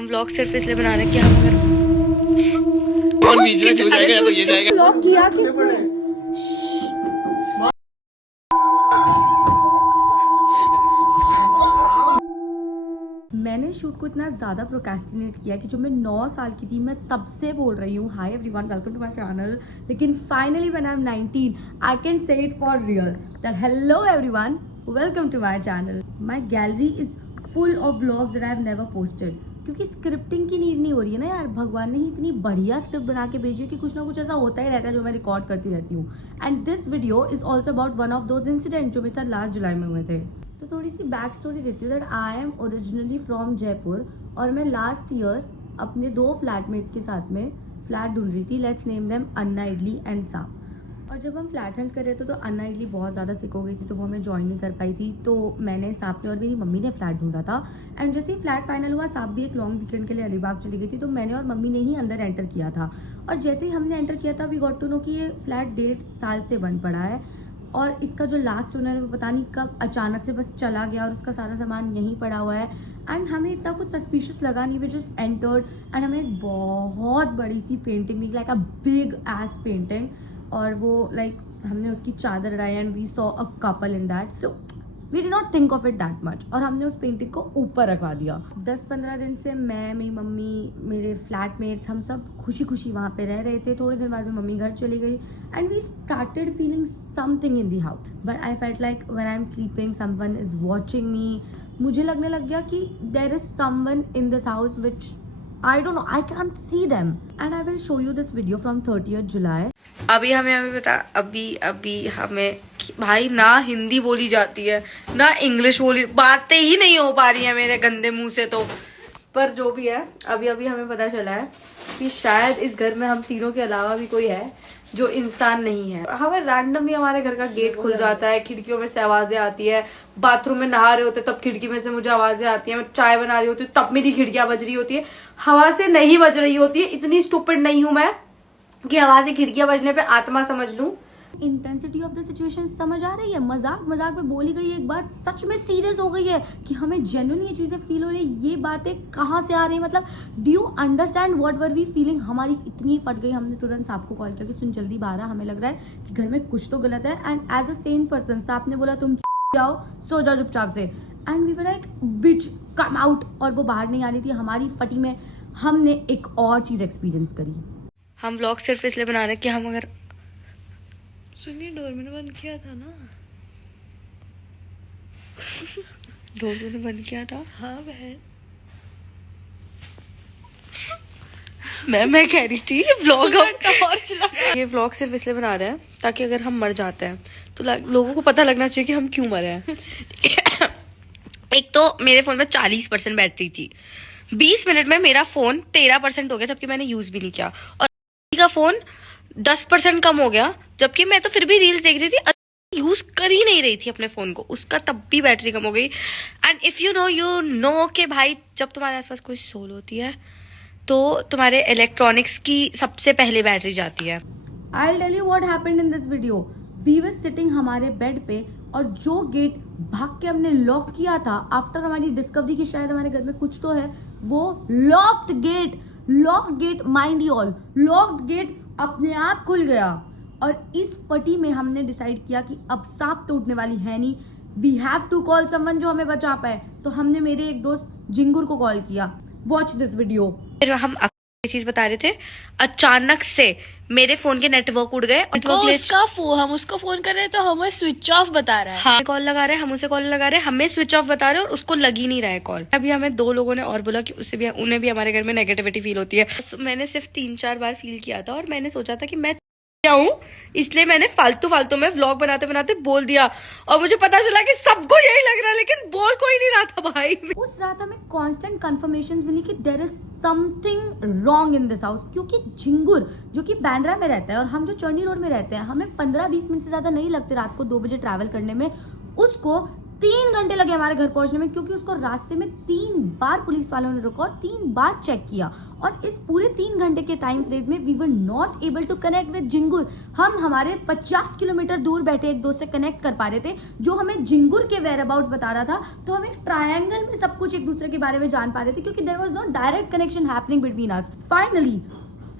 हम व्लॉग सिर्फ इसलिए बना रहे हैं कि हम अगर कौन बीच में छू जाएगा तो ये जाएगा। लॉक किया किसने? मैंने शूट को इतना ज़्यादा प्रोक्रेस्टिनेट किया कि जो मैं 9 साल की थी मैं तब से बोल रही हूँ hi everyone welcome to my channel, लेकिन finally when I am 19 I can say it for real that hello everyone welcome to my channel. My gallery is full of vlogs that I have never posted, क्योंकि scripting की need नहीं हो रही है ना यार। भगवान ने ही इतनी बढ़िया स्क्रिप्ट बना के भेजी है कि कुछ ना कुछ ऐसा होता ही रहता है जो मैं रिकॉर्ड करती रहती हूँ। And this video is also about one of those incident जो मेरे साथ लास्ट जुलाई में हुए थे। तो थोड़ी सी बैक स्टोरी देती हूँ that I am originally from Jaipur और मैं लास्ट ईयर अपने 2 फ्लैटमेट्स के साथ में फ्लैट ढूंढ रही थी। Let's name them Anna Idli and साप। और जब हम फ्लैट हंट कर रहे थे तो अन्ना इडली बहुत ज़्यादा सिक हो गई थी तो वो हमें ज्वाइन नहीं कर पाई थी। तो मैंने, साप ने और मेरी मम्मी ने फ्लैट ढूंढा था। एंड जैसे ही फ्लैट फाइनल हुआ, साप भी एक लॉन्ग वीकेंड के लिए अलीबाग चली गई थी, तो मैंने और मम्मी ने ही अंदर एंटर किया था। और जैसे ही हमने एंटर किया था वी गॉट टू नो कि ये फ्लैट 1.5 साल से बंद पड़ा है और इसका जो लास्ट ओनर है वो पता नहीं कब अचानक से बस चला गया और उसका सारा सामान यहीं पड़ा हुआ है। एंड हमें इतना कुछ सस्पिशियस लगा नहीं, वी जस्ट एंटर्ड एंड हमें एक बहुत बड़ी सी पेंटिंग निकला, like a big S painting. और वो लाइक हमने उसकी चादर उड़ाई and we saw a couple in that, so we did not think of it that much और हमने उस पेंटिंग को ऊपर रखवा दिया। 10-15 दिन से मैं, मेरी मम्मी, मेरे फ्लैटमेट्स, हम सब खुशी खुशी वहाँ पे रह रहे थे। थोड़े दिन बाद में मम्मी घर चली गई and we started feeling something in the house, but I felt like when I am sleeping someone is watching me. मुझे लगने लग गया कि there is someone in this house which I don't know, I can't see them. And I will show you this video from 30th July. अभी हमें बता, अभी हमें भाई ना हिंदी बोली जाती है ना इंग्लिश बोली, बातें ही नहीं हो पा रही है मेरे गंदे मुंह से। तो पर जो भी है, अभी हमें पता चला है कि शायद इस घर में हम तीनों के अलावा भी कोई है जो इंसान नहीं है। हमें रैंडमली हमारे घर का गेट खुल जाता है, खिड़कियों में से आवाजें आती है, बाथरूम में नहा रहे होते तब खिड़की में से मुझे आवाजें आती है, मैं चाय बना रही होती हूँ तब मेरी खिड़कियां बज रही होती है, हवा से नहीं बज रही होती है। इतनी स्टूपिड नहीं हूं मैं कि आवाजें खिड़कियां बजने पे आत्मा समझ लूं। इंटेंसिटी ऑफ द सिचुएशन समझ आ रही है। मजाक मजाक में बोली गई एक बात सच में सीरियस हो गई है कि हमें जेन्युइनली ये चीजें फील हो रही है। ये बातें कहाँ से आ रही है, मतलब do you understand what were we feeling. हमारी इतनी फट गई, हमने तुरंत साप को कॉल किया कि सुन जल्दी बाहर आ, हमें लग रहा है कि घर में कुछ तो गलत है। And as a sane person साप ने बोला तुम जाओ, सो जाओ चुपचाप से। And we were like bitch come out, और वो बाहर नहीं आ रही थी। हमारी फटी में हमने एक और चीज एक्सपीरियंस करी। हम व्लॉग सिर्फ इसलिए बना रहे हैं कि हम अगर सुनिए, डोर मैंने बंद किया था ना, डोर मैंने बंद किया था। हाँ बहन, मैं कह रही थी व्लॉग ये व्लॉग सिर्फ इसलिए बना रहे हैं ताकि अगर हम मर जाते हैं तो लोगों को पता लगना चाहिए कि हम क्यों मरे हैं। एक तो मेरे फोन में 40% बैटरी थी, 20 मिनट में मेरा फोन 13% हो गया जबकि मैंने यूज भी नहीं किया, और का फोन 10% कम हो गया जबकि मैं तो फिर भी रील्स देख रही थी, यूज कर ही नहीं रही थी अपने फोन को, उसका तब भी बैटरी कम हो गई। एंड इफ यू नो कि भाई जब तुम्हारे आसपास कोई सोल होती है तो तुम्हारे इलेक्ट्रॉनिक्स की सबसे पहले बैटरी जाती है। I'll tell you what happened in this video. We were sitting हमारे बेड पे और जो गेट भाग के हमने लॉक किया था आफ्टर हमारी डिस्कवरी कि शायद हमारे घर में कुछ तो है, वो locked gate mind you all, locked gate अपने आप खुल गया। और इस फटी में हमने डिसाइड किया कि अब सांप टूटने वाली है नहीं, we have to call someone जो हमें बचा पाए। तो हमने मेरे एक दोस्त जिंगुर को कॉल किया। Watch this video. फिर हम ये चीज बता रहे थे, अचानक से मेरे फोन के नेटवर्क उड़ गए। हम उसको फोन कर रहे हैं तो हमें स्विच ऑफ बता रहा है। हाँ, कॉल लगा रहे हैं, हम उसे कॉल लगा रहे हैं, हमें स्विच ऑफ बता रहे हैं और उसको लग ही नहीं रहा है कॉल। अभी हमें 2 लोगों ने और बोला कि उससे भी, उन्हें भी हमारे घर में नेगेटिविटी फील होती है। मैंने सिर्फ 3-4 बार फील किया था और मैंने सोचा था कि मैं क्या हूँ, इसलिए मैंने फालतू में व्लॉग बनाते बनाते बोल दिया और मुझे पता चला कि सबको यही लग रहा है, लेकिन बोल कोई नहीं रहा था भाई। उस रात हमें कांस्टेंट कंफर्मेशंस मिली कि there is something wrong in this house, क्योंकि झिंगुर जो कि बैंड्रा में रहता है और हम जो चर्नी रोड में रहते हैं, हमें 15-20 मिनट से ज्यादा नहीं लगते रात को 2 बजे ट्रैवल करने में। उसको 3 घंटे लगे हमारे घर पहुंचने में, क्योंकि उसको रास्ते में 3 बार पुलिस वालों ने रोका और 3 बार चेक किया। और इस पूरे 3 घंटे के टाइम फ्रेज में we were not able to connect with जिंगुर। हम हमारे 50 किलोमीटर दूर बैठे एक दोस्त से कनेक्ट कर पा रहे थे, जो हमें जिंगुर के वेयर अबाउट्स बता रहा था। तो हम एक ट्रायंगल में सब कुछ एक दूसरे के बारे में जान पा रहे थे, क्योंकि there was no direct connection happening between us.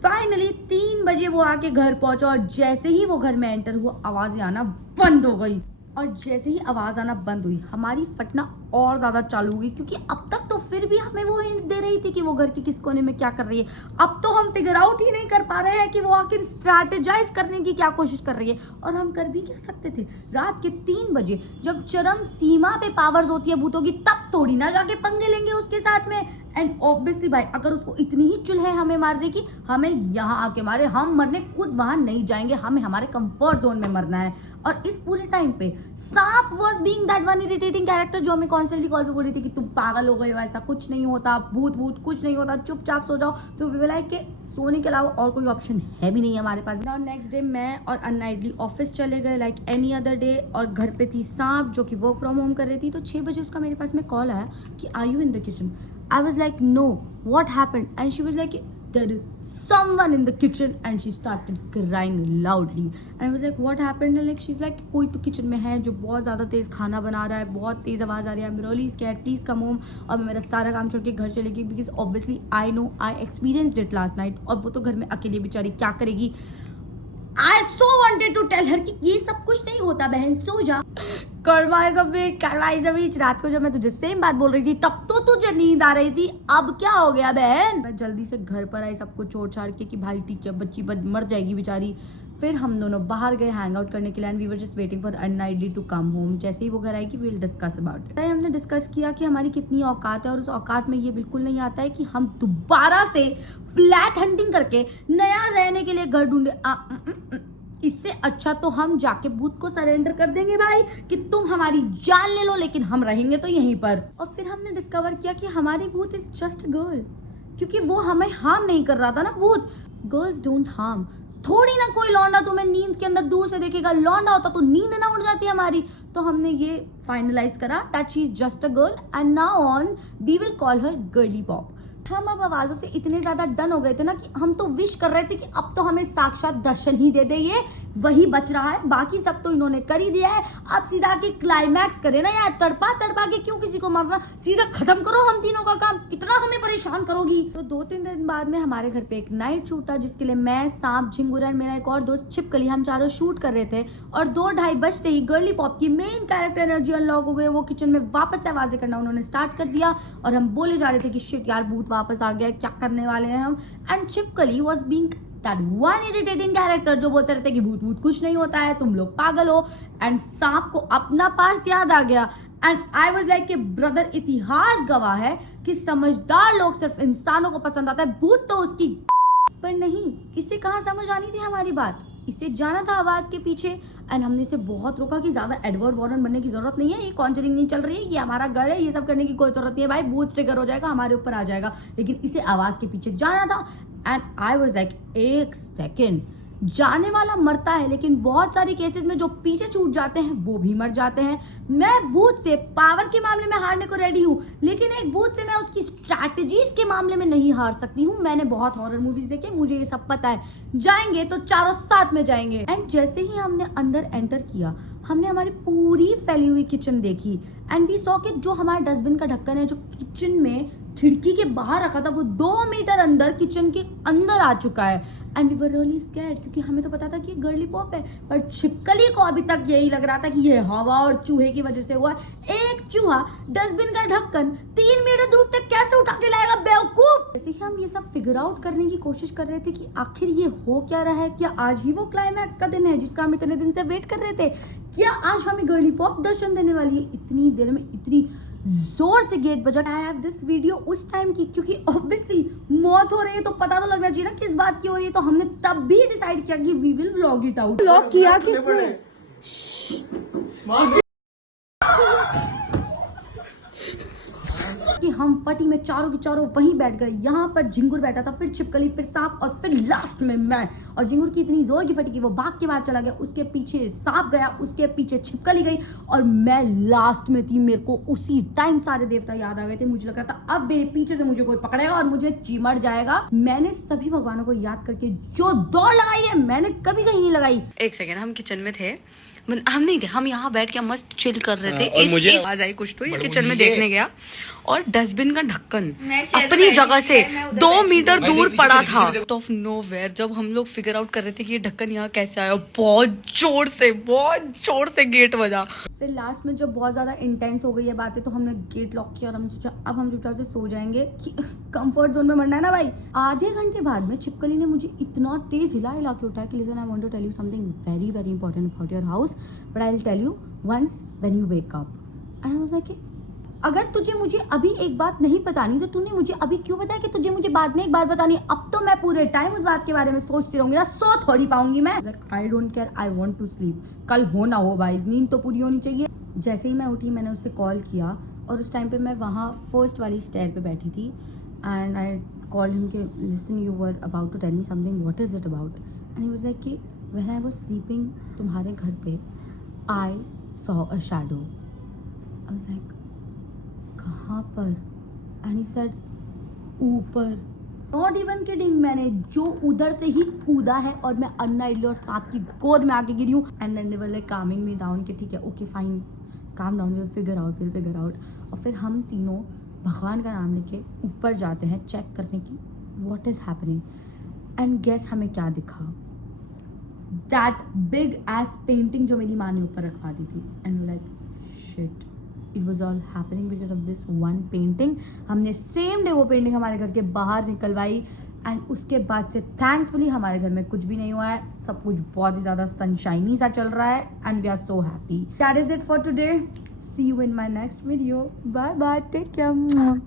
Finally 3 बजे वो आके घर पहुंचा, और जैसे ही वो घर में एंटर हुआ आवाजें आना बंद हो गई। और जैसे ही आवाज आना बंद हुई हमारी फटना और ज्यादा चालू हुई, क्योंकि अब तक तो फिर भी हमें वो हिंट्स दे रही थी कि वो घर के किस कोने में क्या कर रही है। अब तो हम फिगर आउट ही नहीं कर पा रहे हैं कि वो आखिर स्ट्रैटेजाइज करने की क्या कोशिश कर रही है। और हम कर भी क्या सकते थे, रात के 3 बजे जब चरम सीमा पे पावर्स होती है भूतों की, तब थोड़ी ना जाके पंगे लेंगे उसके साथ में। एंड ऑब्वियसली भाई, अगर उसको इतनी ही चुल है हमें मारने की, हमें यहाँ आके मारे, हम मरने खुद वहां नहीं जाएंगे, हमें हमारे कंफर्ट जोन में मरना है। और इस पूरे टाइम पे सांप was being that one irritating character जो हमें कॉन्स्टेंटली कॉल पे बोल रही थी कि तुम पागल हो गए हो, ऐसा कुछ नहीं होता, भूत कुछ नहीं होता, चुपचाप सो जाओ। तो वी वर लाइक कि सोने के अलावा और कोई ऑप्शन है भी नहीं हमारे पास। नाउ नेक्स्ट डे मैं और अननाइटली ऑफिस चले गए लाइक एनी अदर डे, और घर पे थी सांप जो कि वर्क फ्रॉम होम कर रही थी। तो 6 बजे उसका मेरे पास में कॉल आया कि are you in the kitchen. I was like, no, what happened? And she was like, there is someone in the kitchen, and she started crying loudly. And I was like, what happened? And like, she's like, कोई तो kitchen में है जो बहुत ज़्यादा तेज़ खाना बना रहा है, बहुत तेज़ आवाज़ आ रही है, I'm really scared, please come home। और मैं मेरा सारा काम छोड़ के घर चली गई, because obviously I know I experienced it last night। और वो तो घर में अकेली बेचारी क्या करेगी। I so wanted to tell her कि ये सब कुछ नहीं होता बहन, सो जा। करवाई जबी रात को जब मैं तुझे सेम बात बोल रही थी तब तो तुझे नींद आ रही थी, अब क्या हो गया बहन। मैं जल्दी से घर पर आई सब कुछ छोड़ छाड़ के कि भाई ठीक है, बच्ची मर जाएगी बेचारी। फिर हम दोनों बाहर गए हैंग आउट करने के लिए, and we were just waiting for अननाइटली टू कम होम। जैसे ही वो घर आएगी we will discuss about it. हमने डिस्कस किया कि हमारी कितनी औकात है, और उस औकात में ये बिल्कुल नहीं आता है कि हम दोबारा से फ्लैट हंटिंग करके नया रहने के लिए घर ढूंढे। इससे अच्छा तो हम जाके भूत को सरेंडर कर देंगे भाई कि तुम हमारी जान ले लो, लेकिन हम रहेंगे तो यहीं पर। और फिर हमने डिस्कवर किया कि हमारी भूत इज जस्ट गर्ल, क्योंकि वो हमें हार्म नहीं कर रहा था ना भूत। Girls don't harm. थोड़ी ना कोई लौंडा तुम्हें नींद के अंदर दूर से देखेगा, लौंडा होता तो नींद ना उड़ जाती हमारी। तो हमने ये फाइनलाइज करा that she is just a girl, and now on we will call her girly pop. हम अब आवाजों से इतने ज्यादा डन हो गए थे ना कि हम तो विश कर रहे थे कि अब तो हमें साक्षात दर्शन ही दे दे, ये वही बच रहा है, बाकी सब तो इन्होंने कर ही दिया है। अब सीधा के क्लाइमैक्स करे ना यार, तड़पा के क्यों किसी को मारना, सीधा खत्म करो हम तीनों का काम, कितना हमें परेशान करोगी। तो 2-3 दिन बाद में हमारे घर पे एक नाइट शूट था, जिसके लिए मैं, सांप, झिंगुर और मेरा एक और दोस्त छिपकली, हम चारों शूट कर रहे थे। और 2-2:30 बजते ही गर्ली पॉप की मेन कैरेक्टर एनर्जी अनलॉक हो गई। वो किचन में वापस से आवाजें करना उन्होंने स्टार्ट कर दिया, और हम बोले जा रहे थे कि शिट यार भूत वापस आ गया, क्या करने वाले हैं हम। एंड छिपकली was being that one irritating character जो बोलते रहते कि भूत कुछ नहीं होता है, तुम लोग पागल हो। एंड सांप को अपना पास याद आ गया, एंड आई वाज लाइक कि ब्रदर इतिहास गवाह है कि समझदार लोग सिर्फ इंसानों को पसंद आता है, भूत तो उसकी। पर नहीं, इसे कहाँ समझ आनी थी हमारी बात, इसे जाना था आवाज के पीछे। एंड हमने इसे बहुत रोका कि ज्यादा एडवर्ड वॉर्डन बनने की जरूरत नहीं है, ये कॉन्जरिंग नहीं चल रही है, ये हमारा घर है, ये सब करने की कोई जरूरत नहीं है भाई, भूत ट्रिगर हो जाएगा, हमारे ऊपर आ जाएगा। लेकिन इसे आवाज के पीछे जाना था। एंड आई वाज लाइक, एक सेकेंड, जाने वाला मरता है, लेकिन बहुत सारे केसेस में जो पीछे छूट जाते हैं वो भी मर जाते हैं। मैं भूत से पावर के मामले में हारने को रेडी हूँ, लेकिन एक भूत से मैं उसकी स्ट्रैटेजीज के मामले में नहीं हार सकती हूँ। मैंने बहुत हॉरर मूवीज देखे, मुझे ये सब पता है, जाएंगे तो चारों साथ में जाएंगे। एंड जैसे ही हमने अंदर एंटर किया, हमने हमारी पूरी फैली हुई किचन देखी, एंड वी सॉ कि जो हमारा डस्टबिन का ढक्कन है जो किचन में खिड़की के बाहर रखा था, वो 2 मीटर अंदर किचन के अंदर आ चुका है। And we were really scared, क्योंकि हमें तो पता था कि गर्ली पॉप है, पर छिपकली को अभी तक यही लग रहा था कि ये हवा और चूहे की वजह से हुआ। एक चूहा डस्टबिन का ढक्कन 3 मीटर दूर तक कैसे उठा के लाएगा बेवकूफ। जैसे ही हम ये सब फिगर आउट करने की कोशिश कर रहे थे कि आखिर ये हो क्या रहा है, क्या आज ही वो क्लाइमैक्स का दिन है जिसका हम इतने दिन से वेट कर रहे थे, क्या आज हमें गर्ली पॉप दर्शन देने वाली है। इतनी देर में इतनी जोर से गेट बजा। आई हैव दिस वीडियो उस टाइम की, क्योंकि ऑब्वियसली मौत हो रही है तो पता तो लगना चाहिए ना किस बात की हो रही है। तो हमने तब भी डिसाइड किया कि we will vlog it out. Vlog किया किसने? कि हम फटी, मैं चारों की चारों वहीं बैठ गए। यहाँ पर झिंगुर बैठा था, फिर छिपकली, फिर सांप और फिर लास्ट में मैं। और झिंगुर की इतनी जोर की फटी कि वो भाग के बाहर चला गया, उसके पीछे सांप गया, उसके पीछे छिपकली गई और मैं लास्ट में थी। मेरे को उसी टाइम सारे देवता याद आ गए थे। मुझे लग रहा था अब मेरे पीछे से मुझे कोई पकड़ेगा और मुझे चिमड़ जाएगा। मैंने सभी भगवानों को याद करके जो दौड़ लगाई है मैंने कभी कहीं नहीं लगाई। एक सेकेंड, हम किचन में थे, हम नहीं थे, हम यहाँ बैठ के मस्त चिल कर रहे थे। और मुझे आवाज आई कुछ तो, ये बट किचन में मुझे- देखने गया और डस्टबिन का ढक्कन अपनी जगह से 2 मीटर दूर पड़ा था। आउट ऑफ नोवेयर जब हम लोग फिगर आउट कर रहे थे कि ये ढक्कन यहाँ कैसे आया, बहुत जोर से गेट बजा। फिर लास्ट में जब बहुत ज्यादा इंटेंस हो गई है बातें तो हमने गेट लॉक किया और हमने सोचा अब हम चुपचाप से सो जाएंगे कि कंफर्ट जोन में मरना है ना भाई। आधे घंटे बाद में छिपकली ने मुझे इतना तेज हिला के उठाया कि listen, I want to tell you something very very important about your house, but I will tell you once when you wake up. And I was like, अगर तुझे मुझे अभी एक बात नहीं बतानी तो तूने मुझे अभी क्यों बताया कि तुझे मुझे बाद में एक बार बतानी है? अब तो मैं पूरे टाइम उस बात के बारे में सोचती रहूंगी ना, सो थोड़ी पाऊंगी मैं। I don't care, I want to sleep. कल हो ना हो भाई, नींद तो पूरी होनी चाहिए। जैसे ही मैं उठी मैंने उससे कॉल किया और उस टाइम पे मैं वहाँ फर्स्ट वाली स्टेयर पे बैठी थी एंड आई कॉल्ड हिम कि listen, you were about to tell me something, what is it about? And he was like कि व्हेन आई वाज स्लीपिंग तुम्हारे घर पे I saw a shadow. I was like कहाँ पर? And he said ऊपर। Not even kidding, मैंने जो उधर से ही कूदा है और मैं अन्ना इडली और सांप की गोद में आके गिरी हूँ। And then they were like calming me down कि ठीक है, okay fine, calm down, will figure out. और फिर हम तीनों भगवान का नाम लेके ऊपर जाते हैं चेक करने की what is happening. And guess हमें क्या दिखा? दैट बिग एस पेंटिंग जो मेरी माँ ने ऊपर रखवा दी थी। And like shit, it was all happening because of this one painting. हमने सेम डे वो पेंटिंग हमारे घर के बाहर निकलवाई एंड उसके बाद से थैंकफुली हमारे घर में कुछ भी नहीं हुआ है। सब कुछ बहुत ही ज़्यादा सनशाइनी सा चल रहा है and we are so happy. That is it for today. See you in my next video. Bye bye, take care.